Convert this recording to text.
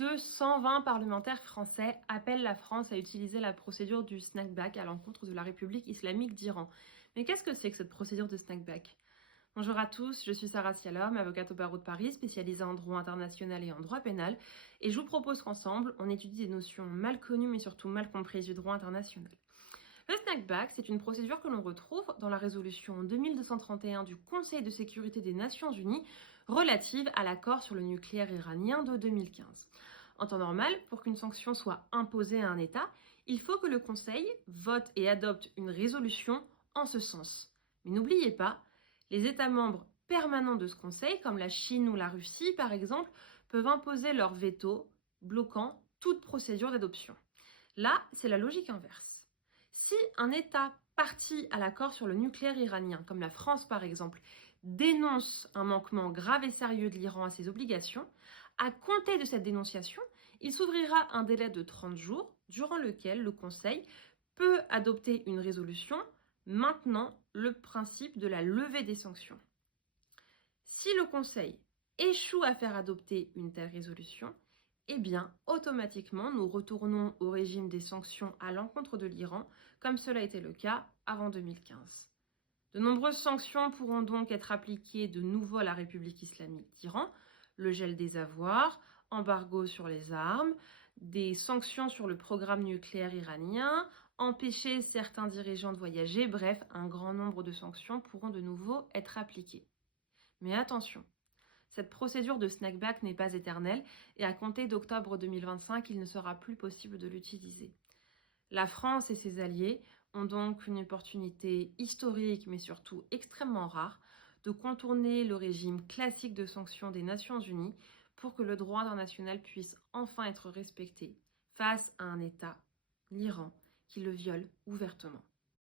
de 120 parlementaires français appellent la France à utiliser la procédure du snapback à l'encontre de la République islamique d'Iran. Mais qu'est-ce que c'est que cette procédure de snapback? Bonjour à tous, je suis Sarah Sialom, avocate au barreau de Paris, spécialisée en droit international et en droit pénal, et je vous propose qu'ensemble, on étudie des notions mal connues mais surtout mal comprises du droit international. Le snapback, c'est une procédure que l'on retrouve dans la résolution 2231 du Conseil de sécurité des Nations Unies relative à l'accord sur le nucléaire iranien de 2015. En temps normal, pour qu'une sanction soit imposée à un État, il faut que le Conseil vote et adopte une résolution en ce sens. Mais n'oubliez pas, les États membres permanents de ce Conseil, comme la Chine ou la Russie par exemple, peuvent imposer leur veto, bloquant toute procédure d'adoption. Là, c'est la logique inverse. Si un État parti à l'accord sur le nucléaire iranien, comme la France par exemple, dénonce un manquement grave et sérieux de l'Iran à ses obligations, à compter de cette dénonciation, il s'ouvrira un délai de 30 jours durant lequel le Conseil peut adopter une résolution maintenant le principe de la levée des sanctions. Si le Conseil échoue à faire adopter une telle résolution, eh bien, automatiquement, nous retournons au régime des sanctions à l'encontre de l'Iran, comme cela était le cas avant 2015. De nombreuses sanctions pourront donc être appliquées de nouveau à la République islamique d'Iran, le gel des avoirs, embargo sur les armes, des sanctions sur le programme nucléaire iranien, empêcher certains dirigeants de voyager, bref, un grand nombre de sanctions pourront de nouveau être appliquées. Mais attention, cette procédure de snapback n'est pas éternelle et à compter d'octobre 2025, il ne sera plus possible de l'utiliser. La France et ses alliés ont donc une opportunité historique, mais surtout extrêmement rare, de contourner le régime classique de sanctions des Nations Unies pour que le droit international puisse enfin être respecté face à un État, l'Iran, qui le viole ouvertement.